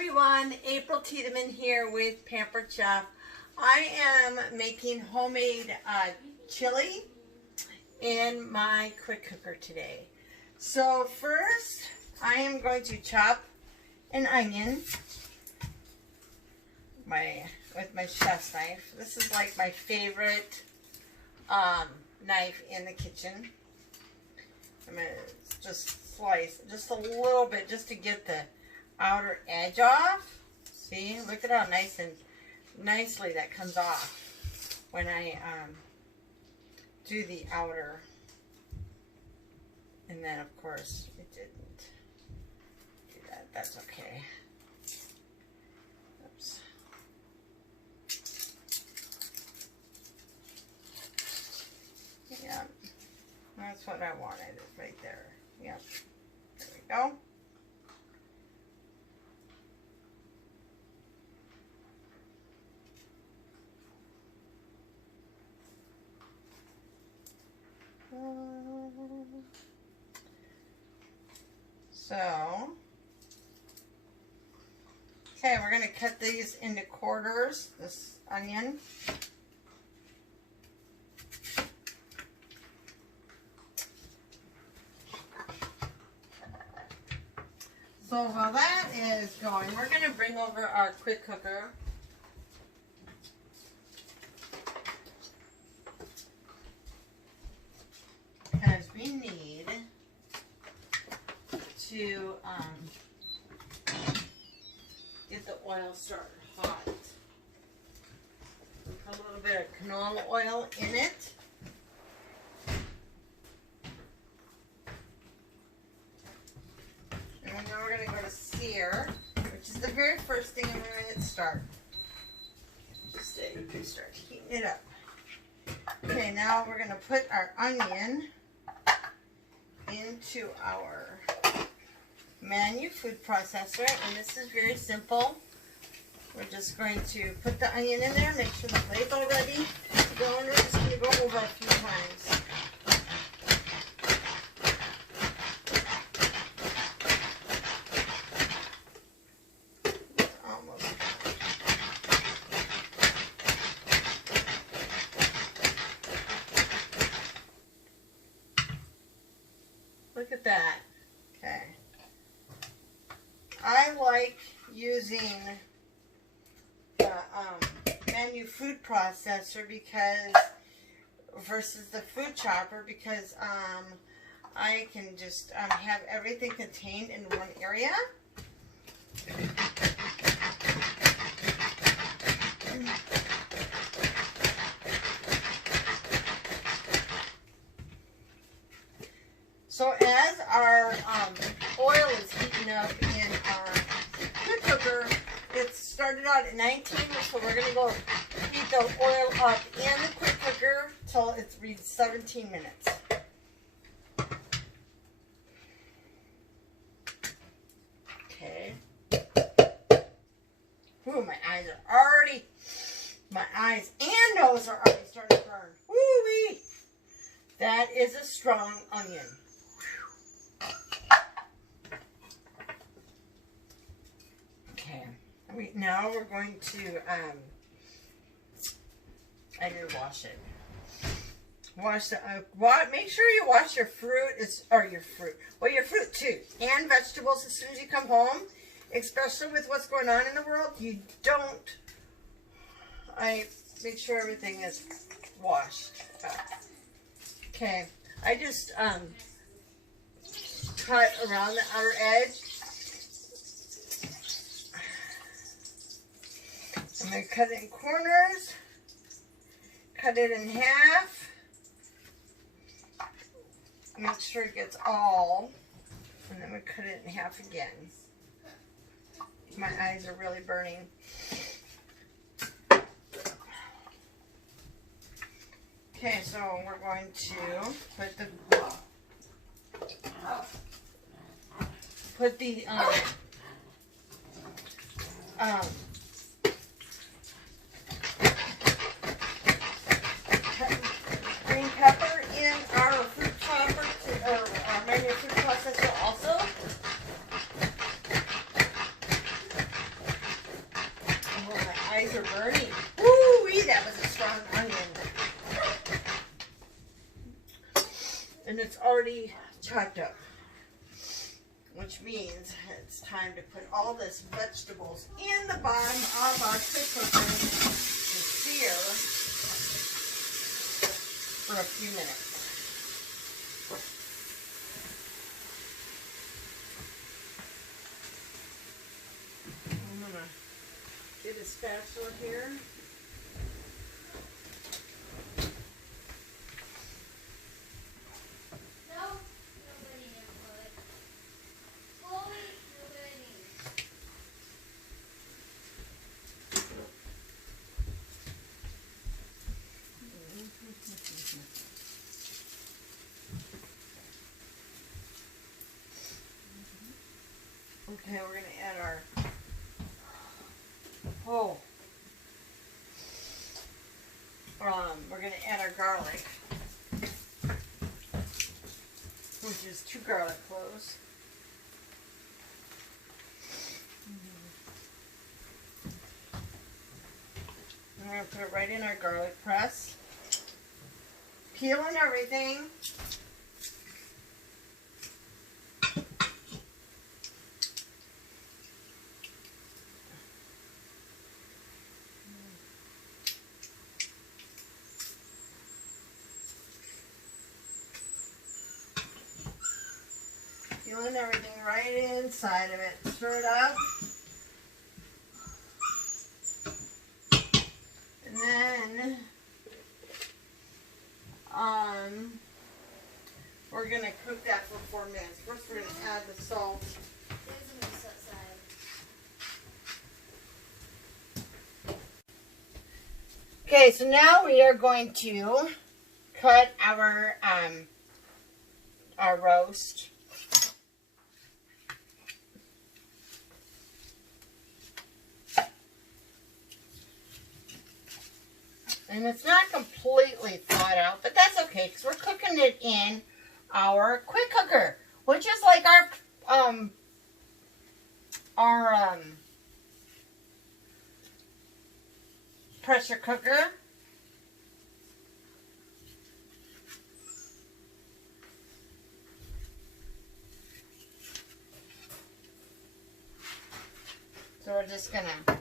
everyone, April Tiedemann here with Pampered Chef. I am making homemade chili in my quick cooker today. So first, I am going to chop an onion with my chef's knife. This is like my favorite knife in the kitchen. I'm going to just slice just a little bit just to get the outer edge off. See, look at how nice and nicely that comes off when I do the outer. And then of course it didn't do that. That's okay. Oops. Yeah, that's what I wanted right there. Yep. There we go. So, okay, we're going to cut these into quarters, this onion. So while that is going, we're going to bring over our quick cooker. Because we need to get the oil started hot. We put a little bit of canola oil in it. And then we're going to go to sear, which is the very first thing I'm going to start. Just start heating it up. Okay, now we're going to put our onion into our Manu food processor, and this is very simple. We're just going to put the onion in there, make sure the blade's all ready to go, and we're just going to go over a few times. It's almost done. Look at that. Okay. I like using the Manu food processor versus the food chopper because I can just have everything contained in one area. So as our oil is heating up in our quick cooker, it started out at 19, so we're going to go heat the oil up in the quick cooker till it's reached 17 minutes. Okay. Ooh, my eyes and nose are already starting to burn. Woo-wee! That is a strong onion. Now we're going to, I need to wash it. Make sure you wash your fruit, your fruit too, and vegetables as soon as you come home, especially with what's going on in the world. I make sure everything is washed. Okay, I just cut around the outer edge. I'm going to cut it in corners, cut it in half, make sure it gets all, and then we cut it in half again. My eyes are really burning. Okay, so we're going to put the green pepper in our food chopper, or our Manu food processor also. eyes are burning. Woo-wee, that was a strong onion. And it's already chopped up, which means it's time to put all this vegetables in the bottom of our quick cooker to sear for a few minutes. I'm gonna get a spatula here. Okay, we're going to add our we're going to add our garlic, which is 2 garlic cloves. I'm going to put it right in our garlic press, peeling everything. Peeling everything right inside of it. Stir it up. And then we're going to cook that for 4 minutes. First we're going to add the salt. Okay, so now we are going to cut our roast. And it's not completely thawed out, but that's okay because we're cooking it in our quick cooker, which is like our pressure cooker. So we're just gonna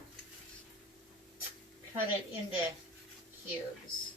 cut it into cubes.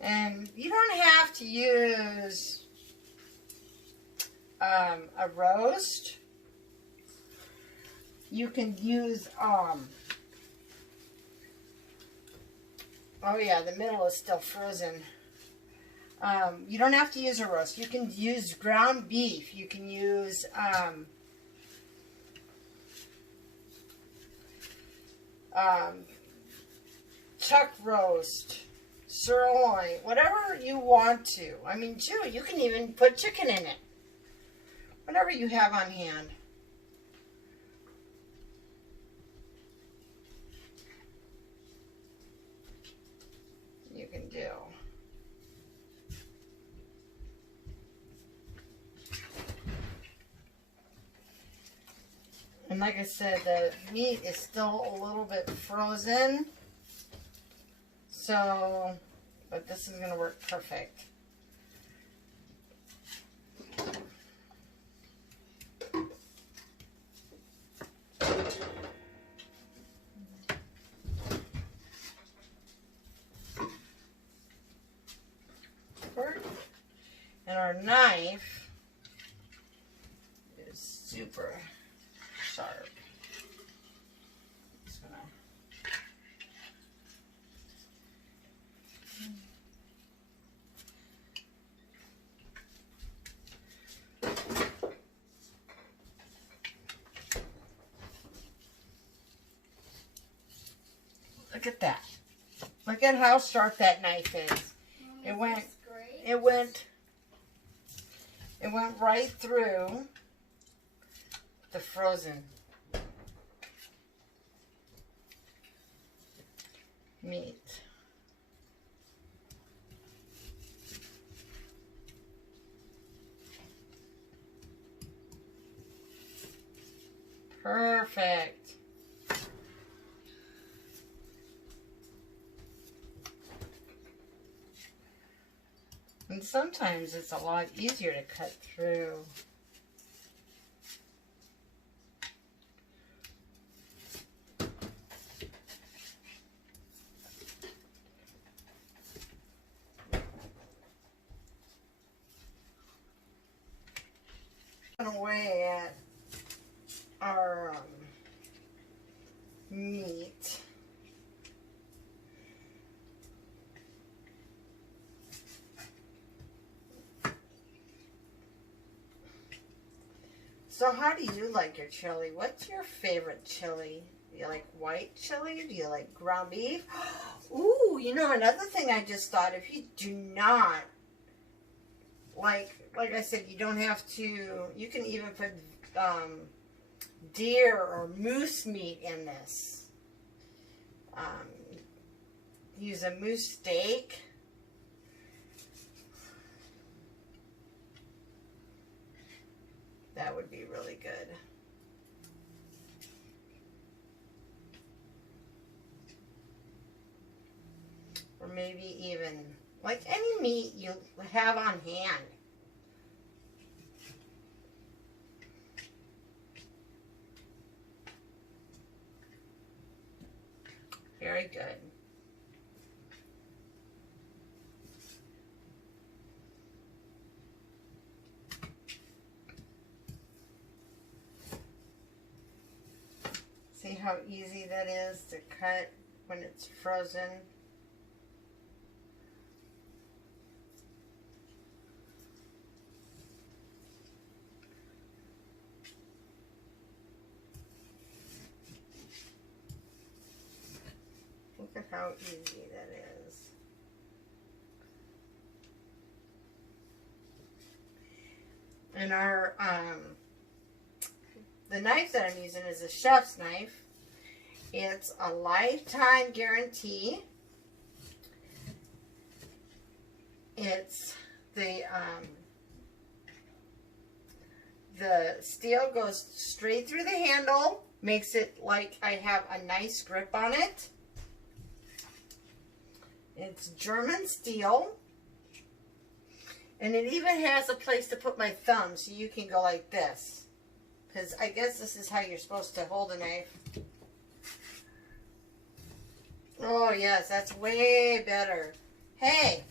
And you don't have to use a roast. You can use, oh yeah, the middle is still frozen. You don't have to use a roast. You can use ground beef. You can use chuck roast, sirloin, whatever you want to. I mean, too, you can even put chicken in it. Whatever you have on hand. You can do. And like I said, the meat is still a little bit frozen. So, but this is going to work perfect. super sharp. Just gonna look at that. Look at how sharp that knife is. It went right through the frozen meat. Perfect. And sometimes it's a lot easier to cut through. Away at our meat. So how do you like your chili? What's your favorite chili? Do you like white chili? Do you like ground beef? Ooh, you know, another thing I just thought, if you do not like I said, you don't have to, you can even put deer or moose meat in this. Use a moose steak. That would be really good. Or maybe even like any meat you have on hand. Very good. See how easy that is to cut when it's frozen? Look at how easy that is. And our the knife that I'm using is a chef's knife. It's a lifetime guarantee. It's the steel goes straight through the handle, makes it like I have a nice grip on it. It's German steel. And it even has a place to put my thumb, so you can go like this. Because I guess this is how you're supposed to hold a knife. Oh, yes, that's way better. Hey!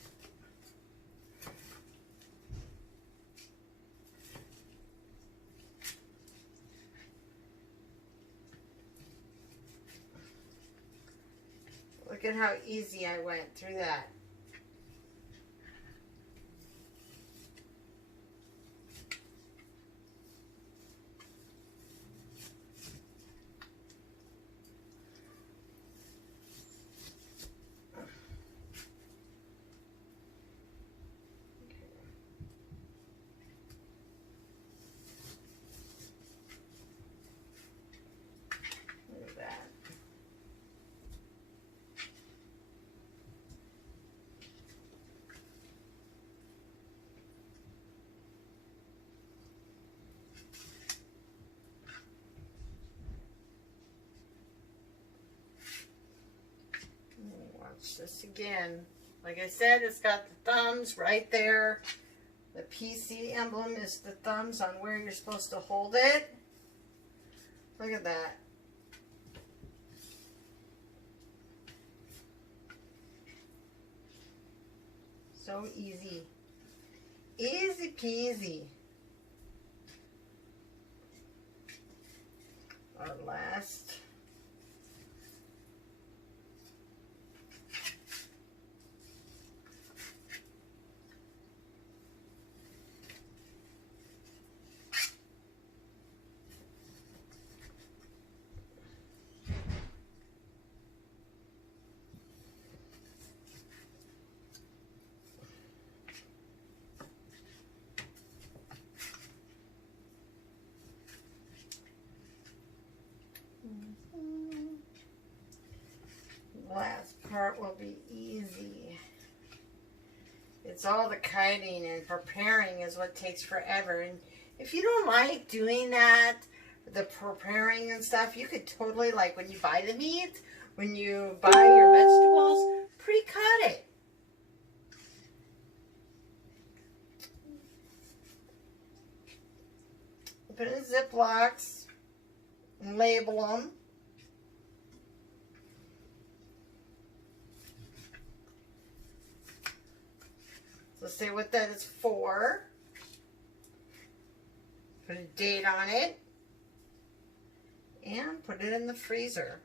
Look at how easy I went through that. Watch this again. Like I said, it's got the thumbs right there. The PC emblem is the thumbs on where you're supposed to hold it. Look at that. So easy. Easy peasy. our last. Last part will be easy. It's all the cutting and preparing is what takes forever. And if you don't like doing that, the preparing and stuff, you could totally, like when you buy the meat, when you buy your vegetables, pre-cut it. Put it in Ziplocs and label them. So say what that is for. Put a date on it. And put it in the freezer.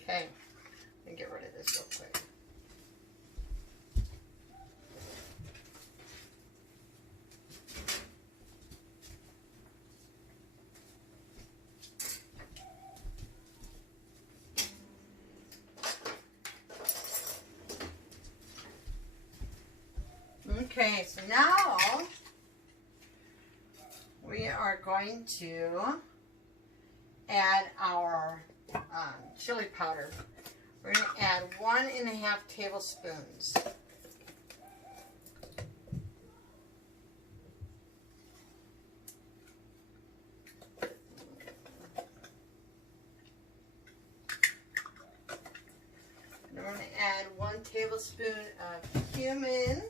Okay, let me get rid of this real quick. Okay, so now we are going to add our chili powder. We're going to add 1.5 tablespoons. And we're going to add 1 tablespoon of cumin.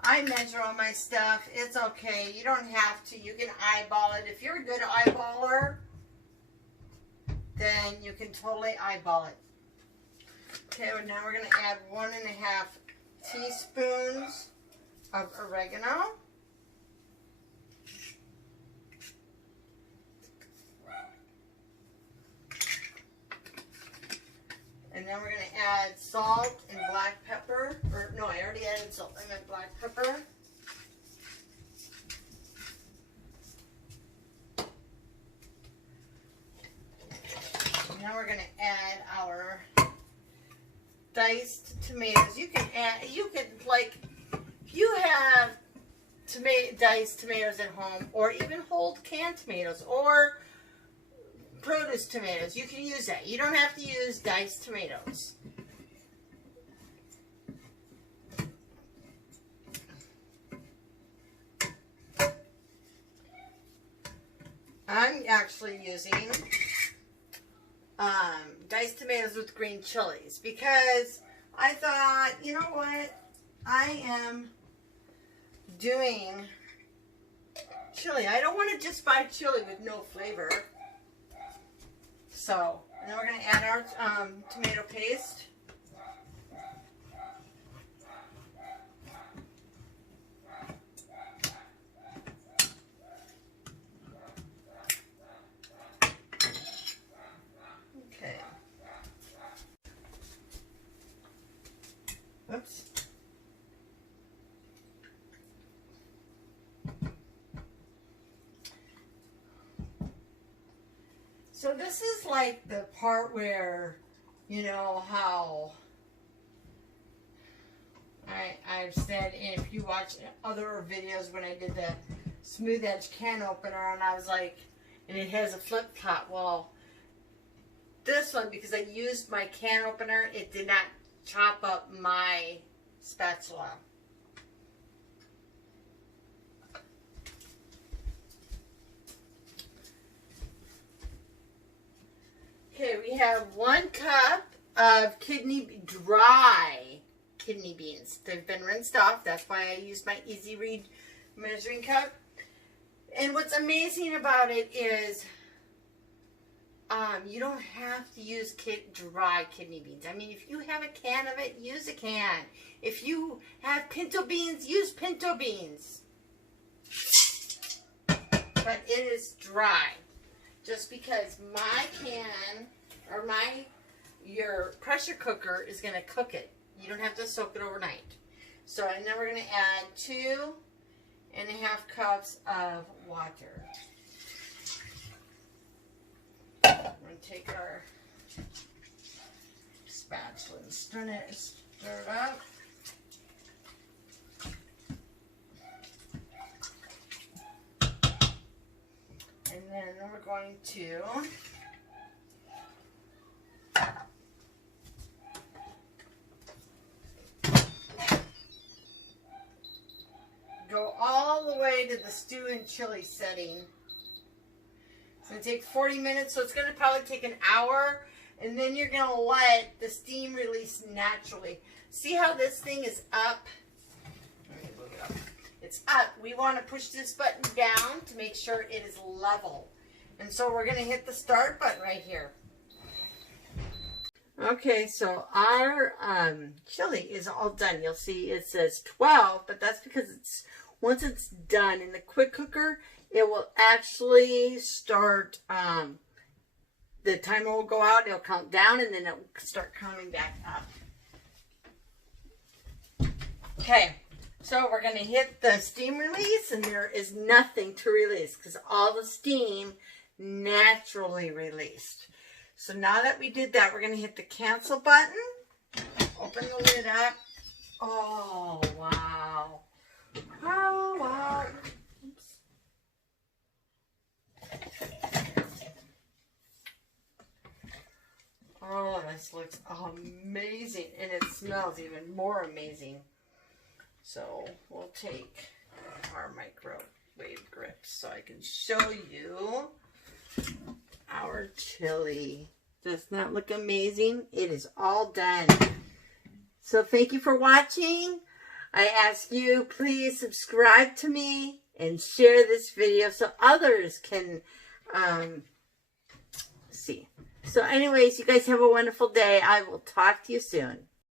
I measure all my stuff. It's okay. You don't have to. You can eyeball it. If you're a good eyeballer, then you can totally eyeball it. Okay, well now we're going to add 1.5 teaspoons of oregano. And then we're going to add salt and black pepper. Or, no, I already added salt. I meant black pepper. And now we're going to add our diced tomatoes. You can add, like, if you have diced tomatoes at home, or even whole canned tomatoes, or produce tomatoes, you can use that. You don't have to use diced tomatoes. I'm actually using diced tomatoes with green chilies because I thought, you know what, I am doing chili. I don't want to just buy chili with no flavor. So, and then we're going to add our tomato paste. Okay. Oops. So this is like the part where, you know, how I've said, and if you watch other videos when I did the smooth edge can opener, and I was like, and it has a flip top. Well, this one, because I used my can opener, it did not chop up my spatula. Okay, we have 1 cup of dry kidney beans. They've been rinsed off. That's why I use my Easy Read measuring cup. And what's amazing about it is you don't have to use dry kidney beans. I mean, if you have a can of it, use a can. If you have pinto beans, use pinto beans. But it is dry. Just because my can or your pressure cooker is going to cook it. You don't have to soak it overnight. So, and then we're going to add 2.5 cups of water. We're going to take our spatula and stir it up. And then we're going to go all the way to the stew and chili setting. It's going to take 40 minutes, so it's going to probably take an hour. And then you're going to let the steam release naturally. See how this thing is up? Let me move it up. It's up. We want to push this button down to make sure it is level. And so we're going to hit the start button right here. Okay, so our chili is all done. You'll see it says 12, but that's because once it's done in the quick cooker, it will actually start, the timer will go out, it'll count down, and then it'll start counting back up. Okay, so we're going to hit the steam release, and there is nothing to release because all the steam naturally released. So now that we did that, we're going to hit the cancel button, open the lid up. Oh, wow. Oh, wow. Oops. Oh, this looks amazing, and it smells even more amazing. So we'll take our microwave grips so I can show you our chili. Doesn't that look amazing? It is all done. So thank you for watching. I ask you, please subscribe to me and share this video so others can see. So anyways, you guys have a wonderful day. I will talk to you soon.